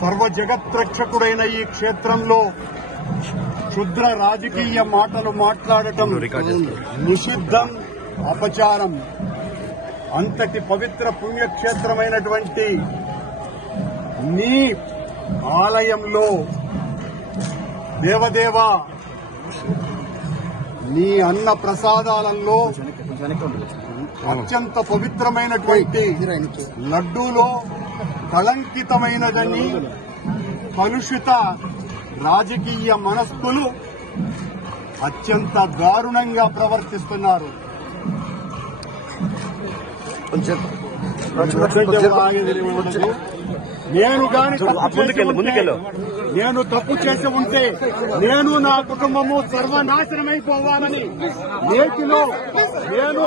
సర్వ జగత్రక్షకుడైన ఈ క్షేత్రంలో క్షుద్ర రాజకీయ మాటలు మాట్లాడటం నిషిద్ధం, అపచారం. అంతటి పవిత్ర పుణ్యక్షేత్రమైనటువంటి నీ ఆలయంలో దేవదేవ నీ అన్న ప్రసాదాలలో అత్యంత పవిత్రమైనటువంటి లడ్డూలో కళంకితమైనదని కలుషిత రాజకీయ మనస్కులు అత్యంత దారుణంగా ప్రవర్తిస్తున్నారు. నేను తప్పు చేసి ఉంటే నేను నా కుటుంబము సర్వనాశనమైపోవాలని, నేటిలో నేను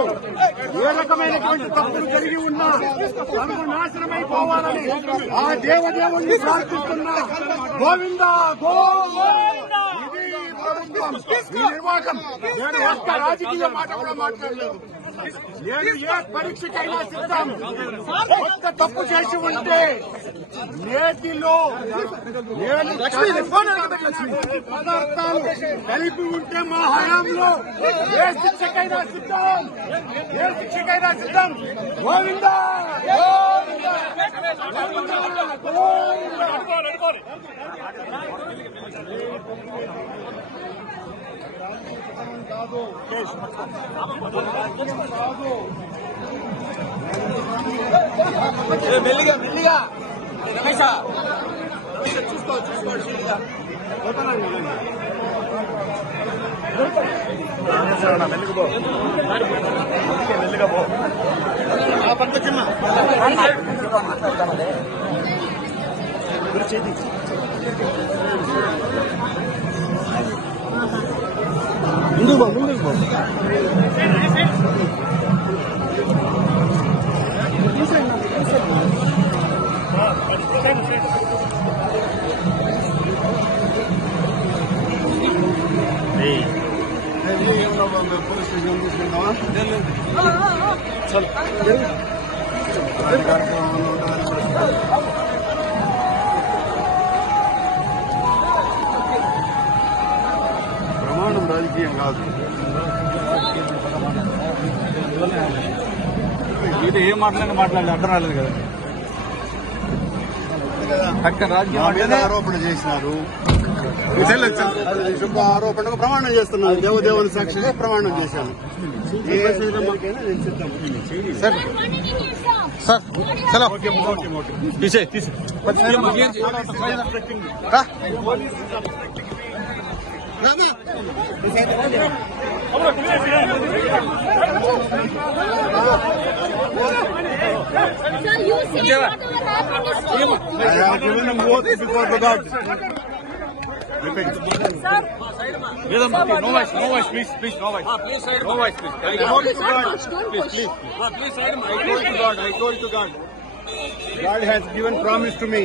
ఏ రకమైనటువంటి తప్పులు కలిగి ఉన్నా సర్వనాశనమైపోవాలని ఆ దేవదేవుణ్ణి ప్రార్థిస్తున్నా. గోవిందా గోవిందా. ఇది ప్రభుత్వం, ఈ నిర్వాహకం. నేను ఒక్క రాజకీయ మాట కూడా మాట్లాడలేదు. నేను ఏ పరీక్షకైనా సిద్ధం. ఒక్క తప్పు చేసి ఉంటే నేటిలో నేను పదార్థాలు కలిపి ఉంటే మా హయాంలో ఏ శిక్షకైనా సిద్ధం, ఏ శిక్షకైనా సిద్ధం. గోవిందా మెల్లిగా మెల్లిగా రమేష చూసుకోండి మెల్లిగా పో చిన్న ముందుకు పో పోలీస్ స్టేషన్ తీసుకెళ్తావా? ప్రమాణం రాజకీయం కాదు. ఇది ఏం మాట్లాడలేదు అర్థం రాలేదు కదా. అక్కడ రాజకీయ ఆరోపణ చేసినారు. శుభ ఆరోపణకు ప్రమాణం చేస్తున్నాను. దేవదేవుని సాక్షిగా ప్రమాణం చేశాను. ఏ శ్రీరామకైనా నేను సిద్ధం. సార్ సార్ చలో తీసే No voice, please, no voice. No voice, please. I told to God. God has given promise to me.